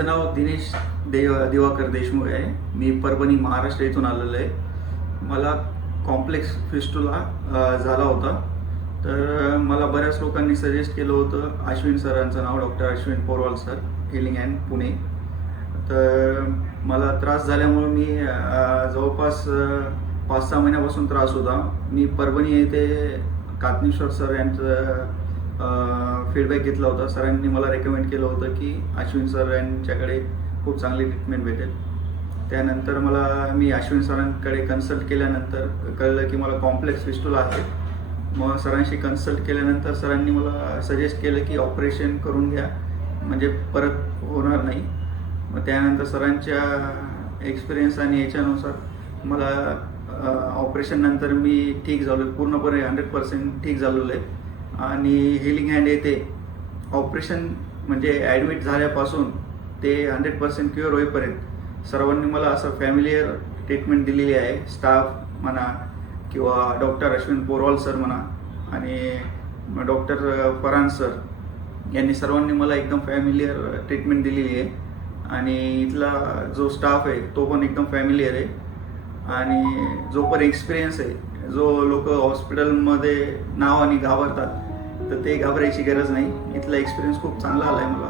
माझं नाव दिनेश दिवाकर देशमुख आहे. मी परभणी महाराष्ट्र इथून आलेलो आहे. मला कॉम्प्लेक्स फिस्टुला झाला होता. तर मला बऱ्याच लोकांनी सजेस्ट केलं होतं अश्विन सरांचं नाव, doctor Ashwin Porwal sir, healing and Pune. तर मला त्रास झाल्यामुळे मी जवळपास 5-6 महिन्यापासून त्रास होता. मी परभणी येथे कातनेश्वर सर यांचं फीडबॅक घेतला होता. सरांनी मला रेकमेंड केलं होतं की अश्विन सर यांच्याकडे खूप चांगली ट्रीटमेंट भेटेल. त्यानंतर मी अश्विन सरांकडे कन्सल्ट केल्यानंतर कळलं की मला कॉम्प्लेक्स फिस्टुला आहे. मग सरांशी कन्सल्ट केल्यानंतर सरांनी मला सजेस्ट केलं की ऑपरेशन करून घ्या, म्हणजे परत होणार नाही. मग त्यानंतर सरांच्या एक्सपिरियन्स आणि याच्यानुसार मला ऑपरेशननंतर मी ठीक झालो, पूर्णपणे 100% ठीक झालेलो आहे. आणि हिलिंग हँड येते ऑपरेशन म्हणजे ॲडमिट झाल्यापासून ते 100% क्युअर होईपर्यंत सर्वांनी मला असं फॅमिलियर ट्रीटमेंट दिलेली आहे. स्टाफ म्हणा किंवा डॉक्टर अश्विन पोरवाल सर म्हणा आणि डॉक्टर फरहान सर यांनी सर्वांनी मला एकदम फॅमिलियर ट्रीटमेंट दिलेली आहे. आणि इथला जो स्टाफ आहे तो पण एकदम फॅमिलियर आहे. आणि जो पण एक्सपिरियन्स आहे, जो लोक हॉस्पिटलमध्ये नावाने घाबरतात, तर ते घाबरायची गरज नाही. इथला एक्सपिरियन्स खूप चांगला आला आहे मला.